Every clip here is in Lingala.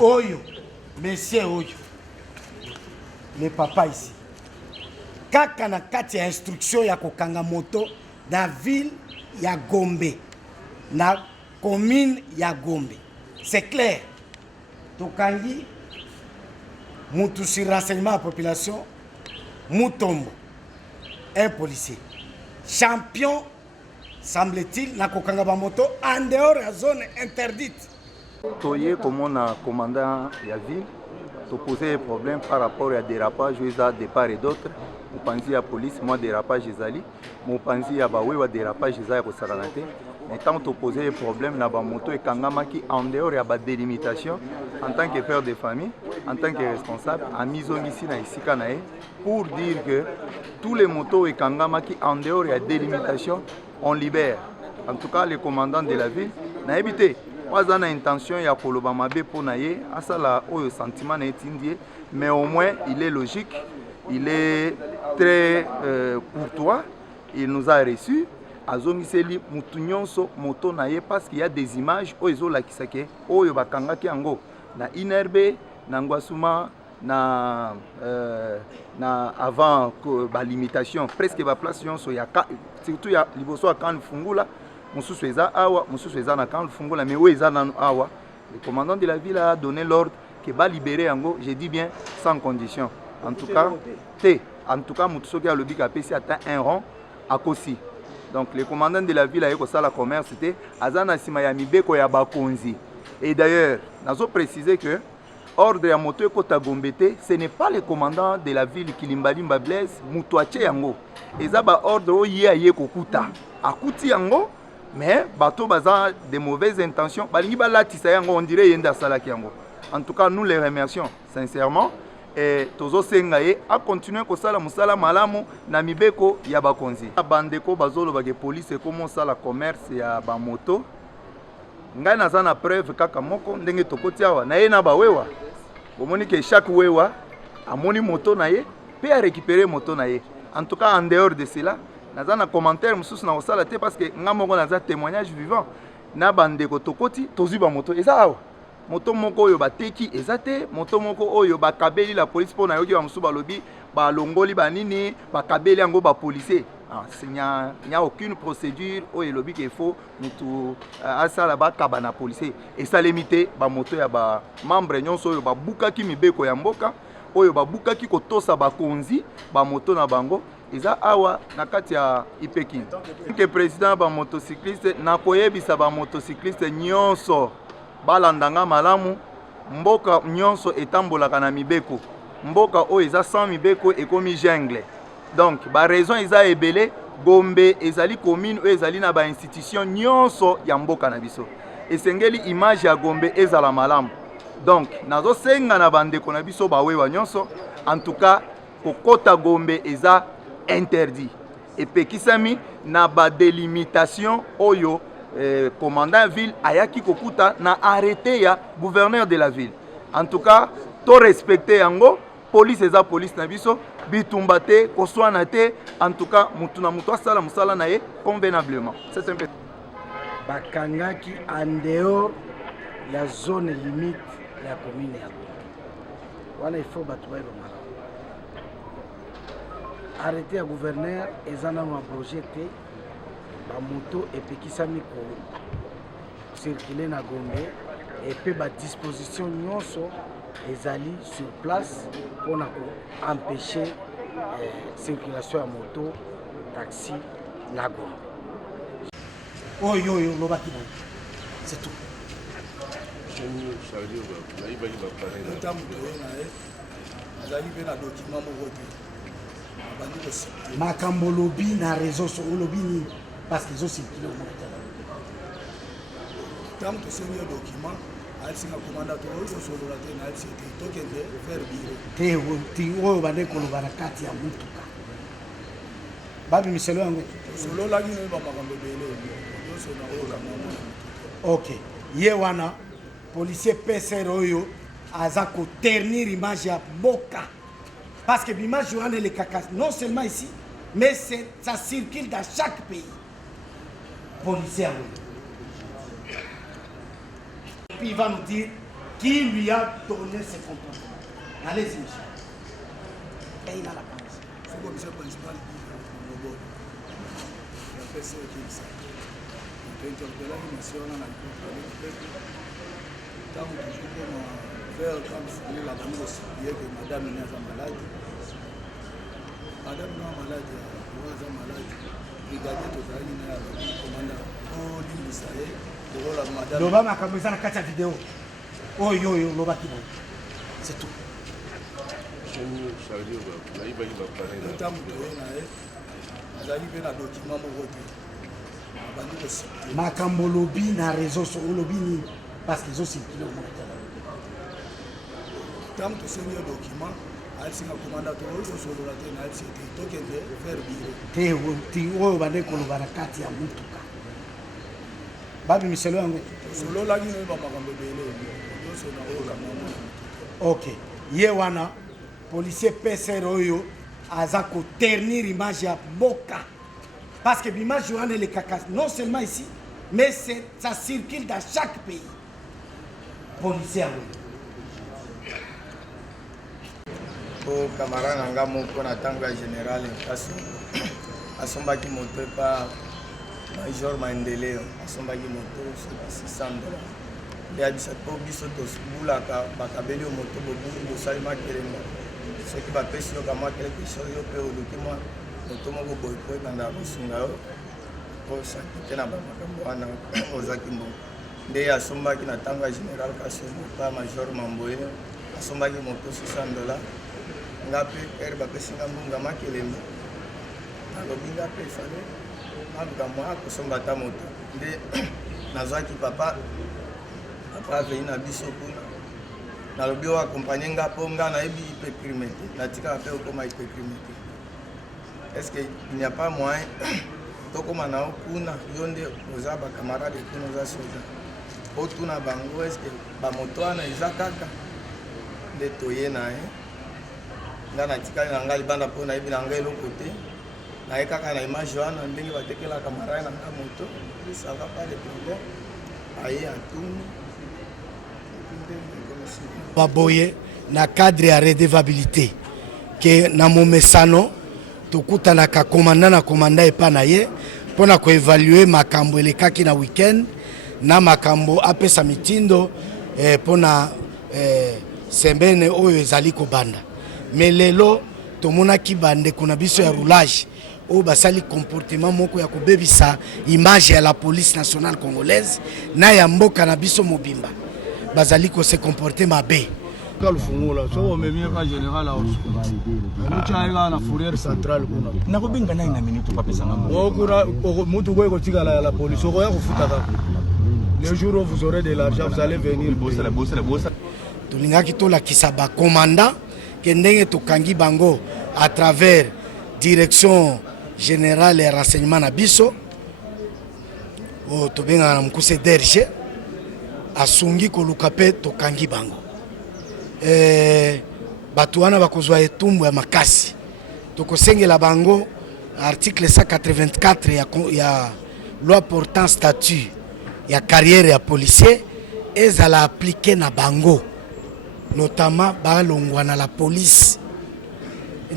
Oyo, monsieur Oyo, le papa ici. Kaka na kati ya instruction ya kokanga moto na ville ya Gombe, na commune ya Gombe. C'est clair. Tokangi, mutu sur renseignement à la population, Mutombo, un policier. Champion, semble-t-il, na kokanga ba moto en dehors de la zone interdite. Toye comme on a commandant la ville, to poser des problèmes par rapport à dérapage de part et d'autre. Vous pensez à la police, moi dérapage ezali. Vous pensez à bawe dérapage ezali ko saranate. Mais tant to poser des problèmes na ba moto et kangama qui en dehors ya ba délimitation en tant que père de famille, en tant que responsable, a mis ici na isika nae pour dire que tous les motos et kangama qui en dehors ya délimitation on libère. En tout cas, le commandant de la ville n'a évité. Moi, j'ai l'intention de koloba mabe pour naye, asala oyo sentiment na etindie, mais au moins il est logique, il est très courtois, il nous a reçus. Azongiseli mutunyonso moto naye parce qu'il y a des images oyo la kisake oyo bakanga ki ango na inerbe na ngwasuma na avant ba limitation presque ba place nyonso ya surtout ya liboso ya kan fungula mususu eza awa mususu eza na kan fungula mais oyo eza na awa. Le commandant de la ville a donné l'ordre que ba libérer ango, je dis bien sans condition. En tout cas mutusoki a lobi ka pesi atteint un rond à Kosi. Donc le commandant de la ville a eu la commerce, c'était Azana Simayami Beko ya Bakonzi. Et d'ailleurs, nous avons précisé que ordre ya moto Kota Gombete, ce n'est pas le commandant de la ville Kilimbalimba Blaise, Mutuache Yango. Et ça ba ordre o yé aye kokuta. Akuti yango, mais bateau bazan de mauvaises intentions. Balingi balatisa yango, on dirait yenda salaki yango. En tout cas, nous les remercions sincèrement. Et tozo sengaye a continuer ko sala musala malamu na mibeko ya bakonzi bandeko bazolo ba police comment ça la commerce ya ba moto ngai naza na preuve kaka moko ndenge tokoti awa na ye na ba wewa omoni ke chaque wewa amoni moto na ye pe a récupérer moto na ye. En tout cas en dehors de cela naza na commentaire mususu na osala te parce que ngamoko naza témoignage vivant na bandeko tokoti tozi ba moto eza awa moto moko oyo bateki ezate moto moko oyo bakabeli la police pona yoki ba musu balobi ba longoli banini bakabeli yango ba policier. Il n'y a aucune procédure oyo lobi qu'il faut mutu asala bakaba na policier et ça limité ba moto ya ba membre nyonso oyo ba bukaki mibeko ya mboka oyo ba bukaki kotosa bakonzi ba moto na bango eza awa na kati ya Ipekin. Que président ba motocycliste na koyebisa ba motocycliste nyonso balandanga malamu mboka nyonso etambolaka na mibeko mboka oyo eza sans mibeko ekomi jungle. Donc ba raison eza ebele Gombe ezali commune oyo ezali na ba institution nyonso ya mboka na biso esengeli image ya Gombe ezala malamu. Donc nazo senga na bandeko na biso bawewa nyonso en tout cas kokota Gombe eza interdit epekisami na ba délimitation oyo commandant ville ayaki kokuta na arrêté ya gouverneur de la ville. En tout cas to respecter yango police eza police na biso bitumba te koswana te. En tout cas mutu na mutu asala musala na ye convenablement. C'est un peu bakangaki en dehors la zone limite la commune ya Gombe wana il faut batu baye bamala arrêté ya gouverneur eza na projet te ba moto epekisami ko circuler na Gombe et pe ba disposition nyonso ezali sur place pour empêcher circulation ya moto taxi na Gombe. Oyo lobaki bon. C'est tout. Makambo lobi na réseau sur lobi ni parce qu'ils ont circulé au monde. Tant que c'est un document, elle s'est commandée au solo la tête, elle s'est dit faire bureau. Ti oyo bande koloba na kati ya mutuka. Babi miselo yango. Solo la ni ba makambo bele. OK. Ye wana policier PCR oyo aza ko ternir image ya boka. Parce que l'image wana les caca non seulement ici mais ça circule dans chaque pays. Policier. Puis il va nous dire qui lui a donné ce comportement. Allez-y, monsieur. Et il a la parole. C'est le commissaire principal de Mobolo. Il a fait ce qu'il sait. Il a interpellé une mission dans la République. Tant que je peux faire comme si la famille aussi, que madame est malade. Madame est malade, elle est malade. Brigadier Tozali na commandant. Oh, l'Israël. Loba makambo eza na kati ya video oyo loba kina c'est tout makambo lobi na réseau so lobi ni parce qu'ils ont circulé au monde tant que c'est un document alisinga commandant to oyo solola te na LCT tokende faire bureau te oyo bande koloba na kati ya mutuka babi miselo yango solo la ngi ba makambo bele yo so na oyo kama OK ye wana policier PCR oyo aza ko ternir image ya boka parce que l'image wana le caca non seulement ici mais ça circule dans chaque pays policier po camarade nanga moko na tango ya général kasi asombaki moto pa Major Maendeleo asombaki moto $600 nde abisa po biso tosubulaka bakabeli yo moto bobuli bosali makelenga soki bapesi yo kamwa quelque chose yo mpe oluki mwa moto moko boye po ebanda kosunga yo po saki te na bamakambo wana ozaki mbongo nde asombaki na ntango ya général kasi pa Major Mamboye asombaki moto $600 nga mpe ere bapesinga mbunga makelemba nalobi nga mpe efale aluka mwa akosomba ata moto nde nazwaki papa avei na biso kuna nalobi oyo akompagne nga mpo nga nayebi hypercrime te natikaka mpe okoma hypercrime te est-ce que il n'y a pas moyen tokóma na yo kuna yo nde oza bakamarade kuna oza soda otuna bango est-ce que bamoto wana eza kaka nde toye na ye nga natikali na ngai libanda mpo nayebi na ngai eloko te naye kaka na image wana ndenge batekelaka maraye na nga moto ça va pas de problème aye atuni baboye na cadre ya redevabilité ke na momesano tokutanaka komanda na komanda epa na ye mpona koevalue makambo elekaki na weekend na makambo apesa mitindo mpona semaine oyo ezali kobanda me lelo tomonaki bandeko na biso ya roulage oyo basali comportement moko ya kobebisa image ya la police nationale congolaise na ya mboka na biso mobimba bazali kose comporter mabe kalufungula so omemie ka général aochaiga na fourière centrale kuna nakobinga nai na minute papesa ngambo okura mutu ko kotikala la police okoya kufutaka le jour où vous aurez de l'argent vous allez venir tolingaki tolakisa bakomanda ke ndenge tokangi bango à travers direction générale ya renseignement na biso oyo tobengaka na mokuse DRG asungi koluka mpe tokangi bango bato wana bakozwa etumbu ya makasi tokosengela bango article 184 ya loi portant statut ya carrière ya policier ezala appliqué na bango notamment balongwa na la police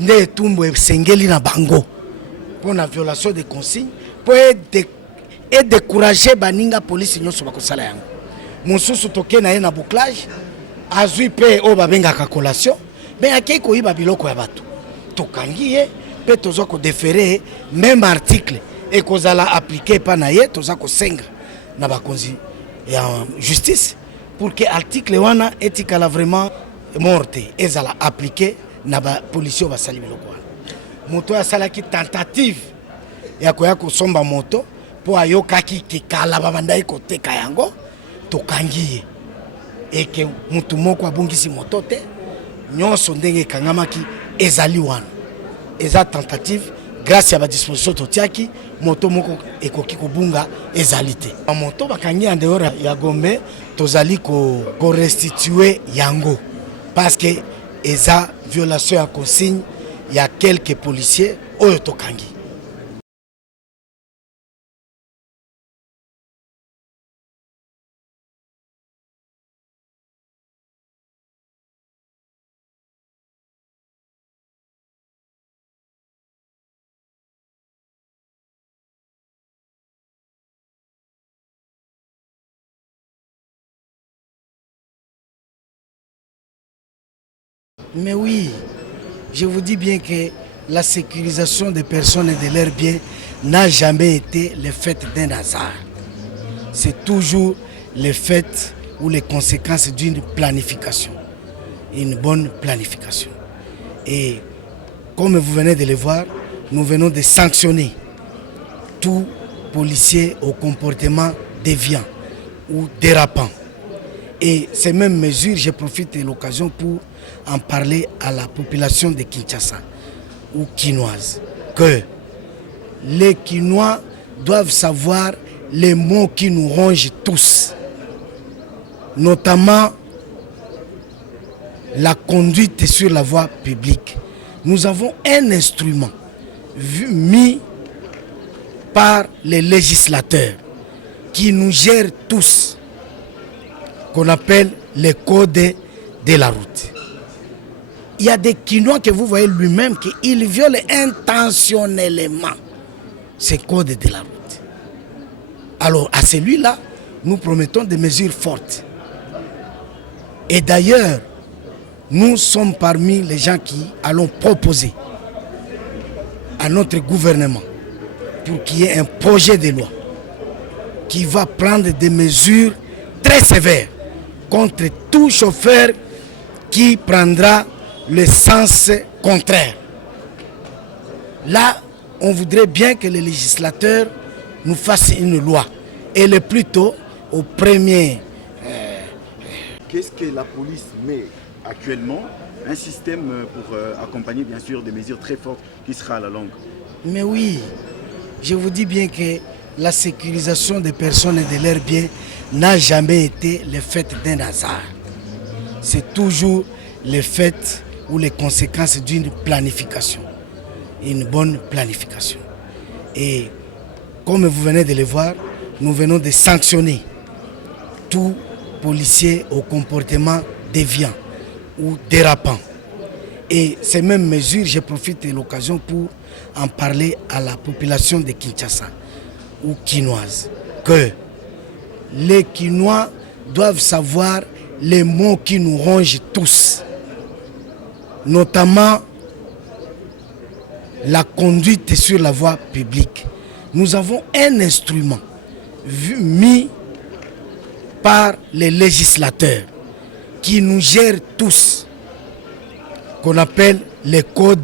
nde etumbu esengeli na bango mpona violation de consigne mpo edécourage baninga polisi nyonso bakosala yango mosusu toke na ye na bouclage azwi mpe oyo babengaka collation me akei koyiba biloko ya bato tokangi ye mpe toza kodefere même article ekozala appliqué epa na ye toza kosenga na bakonzi ya justice pour que article wana etikala vraiment morte ezala appliqué na bapolisi oyo basali biloko wana moto asalaki tentative ya koya kosomba moto mpo ayokaki kekala babandaki koteka yango tokangi ye eke mutu moko abungisi moto te nyonso ndenge ekangamaki ezali wana eza tentative grâce ya badisposition totiaki moto moko ekoki kobunga ezali te bamoto bakangi en dehors ya Gombe tozali korestitue yango parce que eza violation ya consigne ya quelques policiers oyo tokangi Mais oui, je vous dis bien que la sécurisation des personnes et de leurs biens n'a jamais été le fait d'un hasard. C'est toujours le fait ou les conséquences d'une planification, une bonne planification. Et comme vous venez de le voir, nous venons de sanctionner tout policier au comportement déviant ou dérapant. Et ces mêmes mesures, je profite de l'occasion pour en parler à la population de Kinshasa ou quinoise, que les Quinois doivent savoir les mots qui nous rongent tous, notamment la conduite sur la voie publique. Nous avons un instrument mis par les législateurs qui nous gèrent tous, qu'on appelle les codes de la route. Il y a des Quinois que vous voyez lui-même qu'ils violent intentionnellement ces codes de la route. Alors à celui-là, nous promettons des mesures fortes. Et d'ailleurs, nous sommes parmi les gens qui allons proposer à notre gouvernement pour qu'il y ait un projet de loi qui va prendre des mesures très sévères contre tout chauffeur qui prendra le sens contraire. Là, on voudrait bien que les législateurs nous fassent une loi. Et le plus tôt, au premier... Qu'est-ce que la police met actuellement? Un système pour accompagner bien sûr des mesures très fortes qui sera à la longue. Mais oui, je vous dis bien que la sécurisation des personnes et de leurs biens n'a jamais été le fait d'un hasard. C'est toujours le fait ou les conséquences d'une planification, une bonne planification. Et comme vous venez de le voir, nous venons de sanctionner tout policier au comportement déviant ou dérapant. Et ces mêmes mesures, je profite de l'occasion pour en parler à la population de Kinshasa ou quinoise, que les Quinois doivent savoir les mots qui nous rongent tous, notamment la conduite sur la voie publique. Nous avons un instrument mis par les législateurs qui nous gèrent tous, qu'on appelle les codes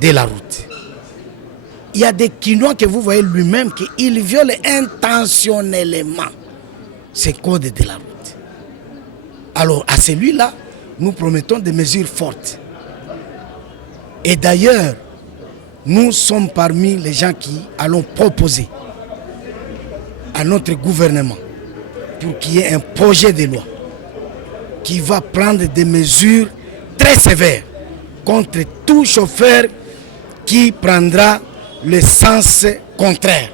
de la route. Il y a des Quinois que vous voyez lui-même qu'ils violent intentionnellement ces codes de la route. Alors à celui-là, nous promettons des mesures fortes. Et d'ailleurs, nous sommes parmi les gens qui allons proposer à notre gouvernement pour qu'il y ait un projet de loi qui va prendre des mesures très sévères contre tout chauffeur qui prendra le sens contraire.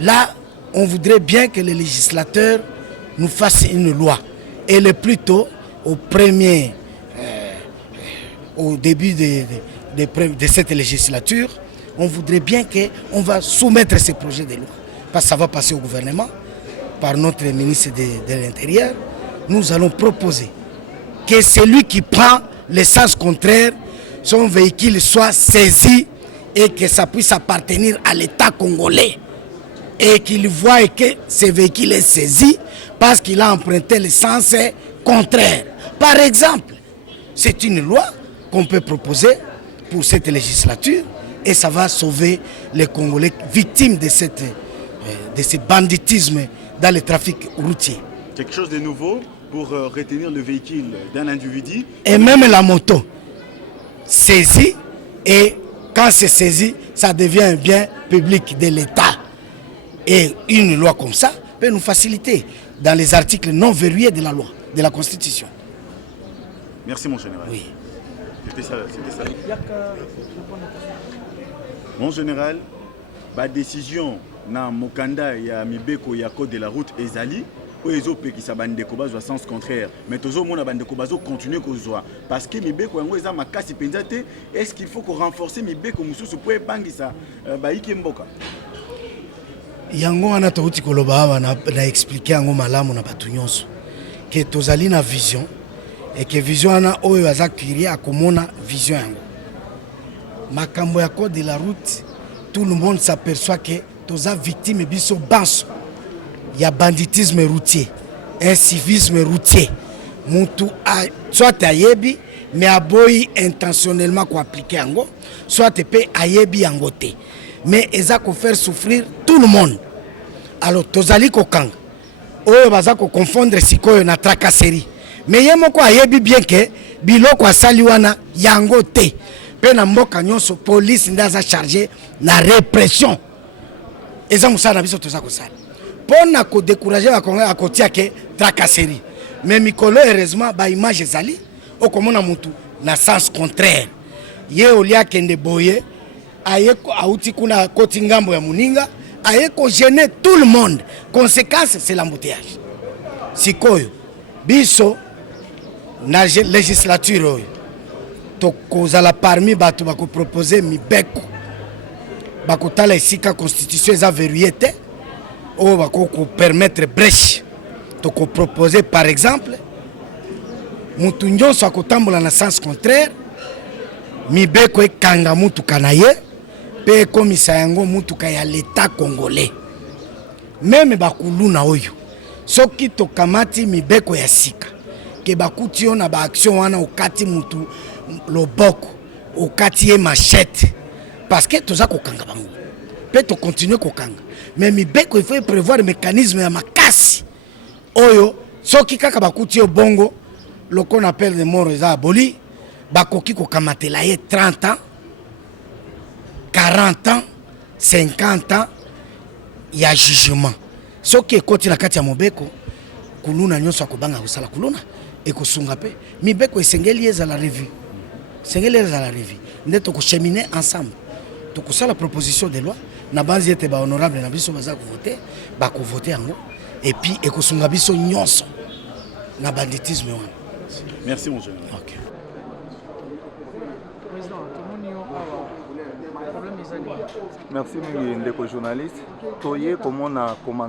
Là, on voudrait bien que les législateurs nous fassent une loi. Et le plus tôt, au début de cette législature, on voudrait bien qu'on va soumettre ce projet de loi. Parce que ça va passer au gouvernement, par notre ministre de l'Intérieur. Nous allons proposer que celui qui prend le sens contraire, son véhicule soit saisi et que ça puisse appartenir à l'État congolais. Et qu'il voit que ce véhicule est saisi parce qu'il a emprunté le sens contraire. Par exemple, c'est une loi qu'on peut proposer pour cette législature et ça va sauver les Congolais victimes de ce banditisme dans le trafic routier. Quelque chose de nouveau pour retenir le véhicule d'un individu. Et même la moto, saisie, et quand c'est saisi, ça devient un bien public de l'État. Et une loi comme ça peut nous faciliter dans les articles non verrouillés de la loi, de la Constitution. Merci mon général. Oui. C'était ça. Mon général, la décision na mokanda ya mibeko ya code de la route ezali o ezopekisa bandeko bazwa sens contraire mais tozomona bandeko bazo continuer kozwa parce que mibeko yango eza makasi penza te. Est-ce qu'il faut qu'on renforcer mibeko mususu po epangisa baiki mboka yango wana touti koloba awa na expliquer yango malamu na bato nyonso ke tozali na vision et que vision wana oyo aza curie akomona vision yango makambo ya code de la route tout le monde s'aperçoit que toza victime biso banso ya banditisme routier incivisme routier mutu soit ayebi mais aboyi intentionnellement ko appliquer yango soit pe ayebi yango te mais eza ko faire souffrir tout le monde alors tozali ko kanga oyo baza ko confondre sikoyo na tracasserie mais ye moko ayebi bien que biloko asali wana yango te pe na mboka nyonso police ndaza chargé na répression eza musala na biso toza ko sala pona ko décourager ba konga akotia ke tracasserie mais mikolo heureusement ba image ezali okomona mutu na sens contraire ye olia kende boye ayeko auti kuna koti ngambo ya muninga ayeko gêner tout le monde conséquence c'est l'embouteillage sikoyo biso na législature oyo tokozala parmi bato bako proposer mibeko bakotala esika constitution eza verrouillé te oyo bako permettre brèche toko proposer par exemple mutu nyonso akotambola na sens contraire mibeko ekanga mutuka na ye pe ekomisa yango mutuka ya l'état congolais meme bakuluna oyo soki tokamati mibeko ya sika ke bakuti yo na baaction wana okati mutu loboko okati ye machette parce que toza kokanga bango pe to continuer kokanga mais mibeko il faut prévoir mécanisme ya makasi oyo soki kaka bakuti yo bongo le qu'on appelle de mort eza aboli bakoki kokamatela ye 30 ans 40 ans 50 ans ya jugement soki ekoti na kati ya mobeko kuluna nyonso akobanga kosala kuluna ekosunga pe mibeko esengeli ezala revue nde tokocheminer ensemble tokosala proposition de loi na base ete ba honorable na biso baza kovote yango et puis ekosunga biso nyonso na banditisme wana. Merci mon général. Ok. Merci mingi ndeko journaliste toye komona commande